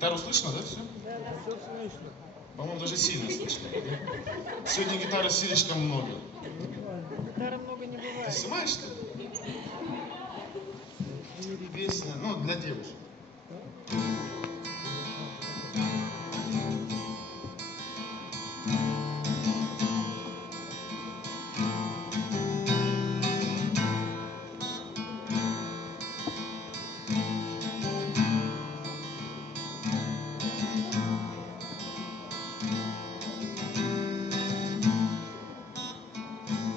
Гитару слышно, да, все? Да, все слышно. По-моему, даже сильно слышно. Да? Сегодня гитары слишком много. Гитары много не бывает. Ты снимаешь, что ли? Песня, ну, для девушек.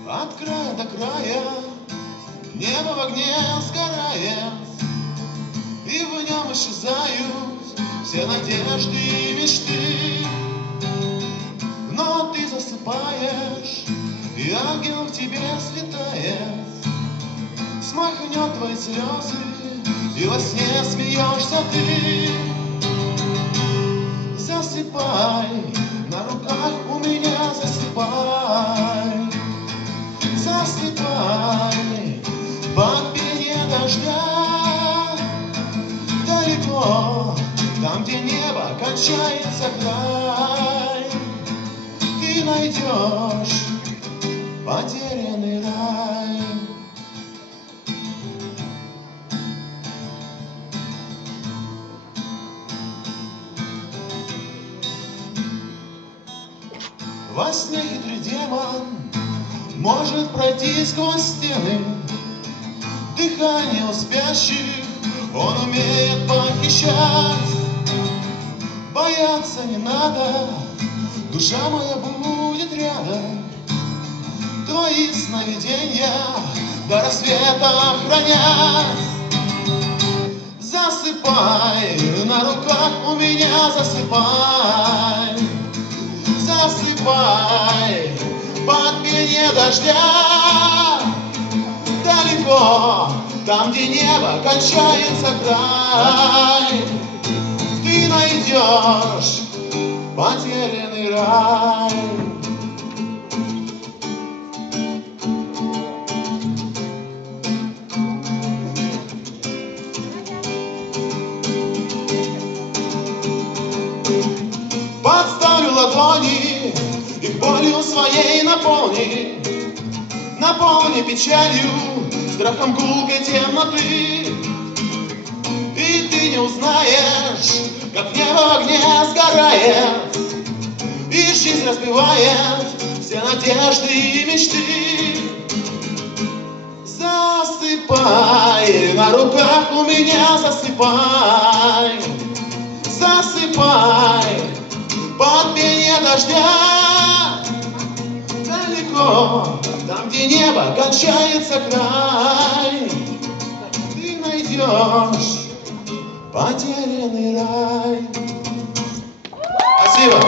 От края до края небо в огне сгорает, и в нем исчезают все надежды и мечты. Но ты засыпаешь, и ангел к тебе слетает, смахнет твои слезы, и во сне смеешься ты. Засыпай, на руках у меня засыпай. Засыпай, под пение дождя, далеко, там, где небо кончается край, ты найдешь потерянный рай. Во сне хитрый демон может пройти сквозь стены, дыхание у спящих он умеет похищать. Бояться не надо, душа моя будет рядом, твои сновидения до рассвета охранять. Засыпай, на руках у меня засыпай. Засыпай, под пение дождя, далеко, там, где небо кончается край, ты найдешь потерянный рай. Подставлю ладони, их болью своей наполни, наполни печалью, страхом гулкой темноты. И ты не узнаешь, как небо в огне сгорает, и жизнь разбивает все надежды и мечты. Засыпай, на руках у меня засыпай. Засыпай, под пение дождя, далеко, там, где небо кончается край, ты найдешь потерянный рай. Спасибо.